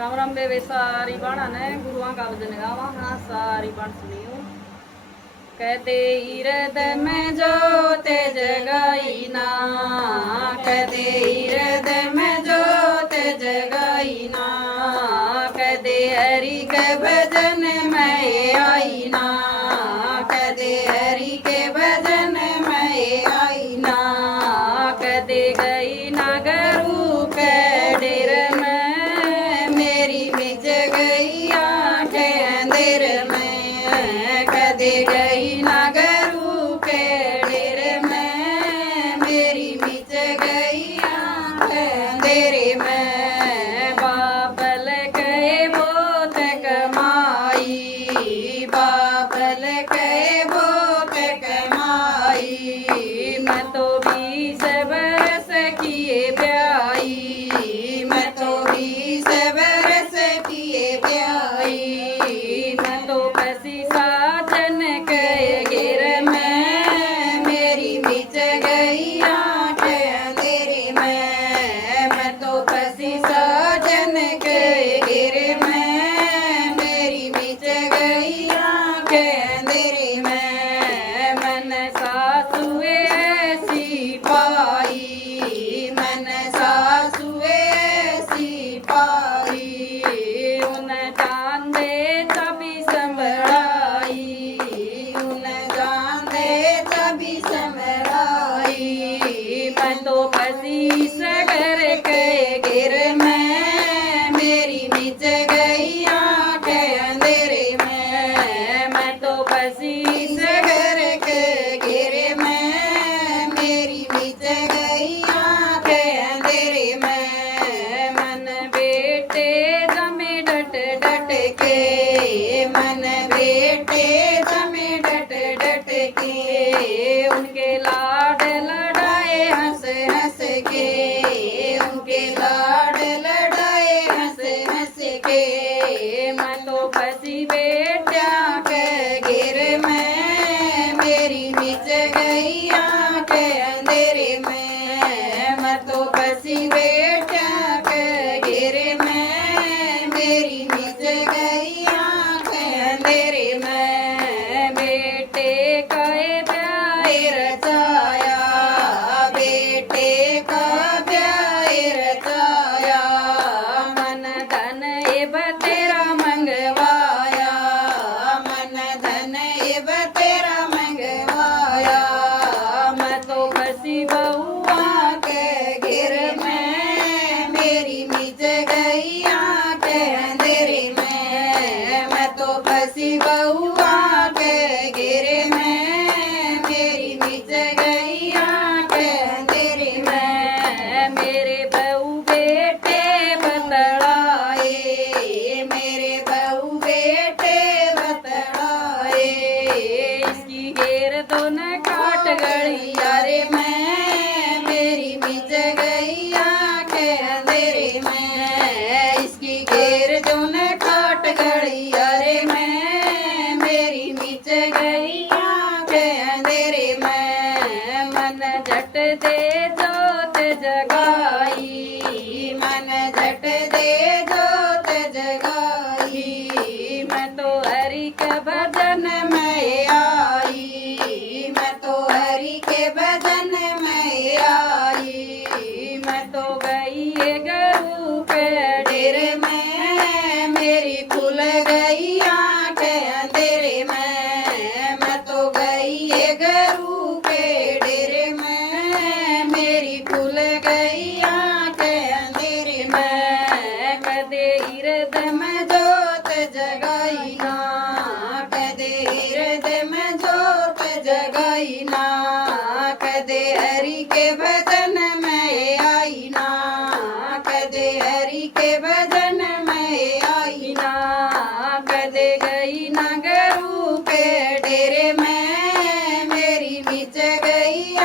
राम राम बेबे सारी बाणा ने गुरुआ का भजन गावा हाँ सारी बाण सुनियो। कहते हृदय में जोत जगाई ना, कहते हृदय में जोत जगाई ना, कहते हरि के भजन में आई ना, कहते हरि के भजन में आई ना, कहते गई ना गरु के डेर में मेरी मिज गई आंखें अंधेर में, कहते गई ना गरु के डेर में मेरी मिज गई आंखें अंधेरे में। बाबल कहे बहुत कमाई, बाबल कहे बहुत कमाई, मैं तो 20 बरस किए ब्याई, मैं तो 20 बरस किए ब्याई, मैं तो पसी साजन के गिर में मेरी मिच गई आंखें अंधेरे में, मैं तो पसी साजन के गिर में मेरी मिच गई आंखें अंधेरे में। मन सासुए ऐसी पाई, मन सासुए ऐसी पाई, उन चांदे तभी संभड़ाई, उन चांदे तभी संभड़ाई, मैं तो फंसी सगर के गिर में मेरी मिच गई आंखें अंधेरे में, मैं तो फंसी सगर के गिर में मेरी मिच गई आंखें अंधेरे में। मन बेटे जमे डट डट के, मन बेटे जमे डट डट के, उनके लाड लड़ाए हंस हंस के, उनके लाड लड़ाए हंस हंस के, मैं तो फंसी बेटा के गिर में मेरी मिच गई आंखें अंधेरे में, मैं तो फंसी बेटा के गिर में मेरी मिच गई आंखें अंधेरे में। बेटे का ये प्यार रचाया, बेटे का प्यार रचाया, मन धन ये तेरा मंगवाया, मन धन ये तेरा मंगवाया, मैं तो फंसी बहुआ के गिर में मेरी मिच गई आंखें अंधेरे में, मैं तो फंसी बहुआ के गिर में मेरी मिच गई आंखें अंधेरे में। मेरे बहू बेटे बतलाए, मेरे बहू बेटे बतलाए, इसकी घेर तो न काट गई यारे में मेरी मिच गई आंखें अंधेरे में, इसकी घेर जो न काट गई यारे में मेरी मिच गई आंखें अंधेरे में। मन झट दे जोत जगाई, मन झट दे जोत जगाई, मैं तो हरि के भजन में आई, मैं तो हरि के भजन में आई, मैं तो गई ये गरु के डेर में मेरी खुल गई आंखें अंधेरे में, मैं तो गई ये गरु के डेर में मेरी खुल गई आंखें अंधेरे में। कदे हृदय में जोत जगाई ना, कदे हृदय में जोत जगाई ना, कदे हरि के भजन में आई ना, कदे हरि के भजन में आई ना, कदे गई ना गरु के डेरे में मेरी मिच गई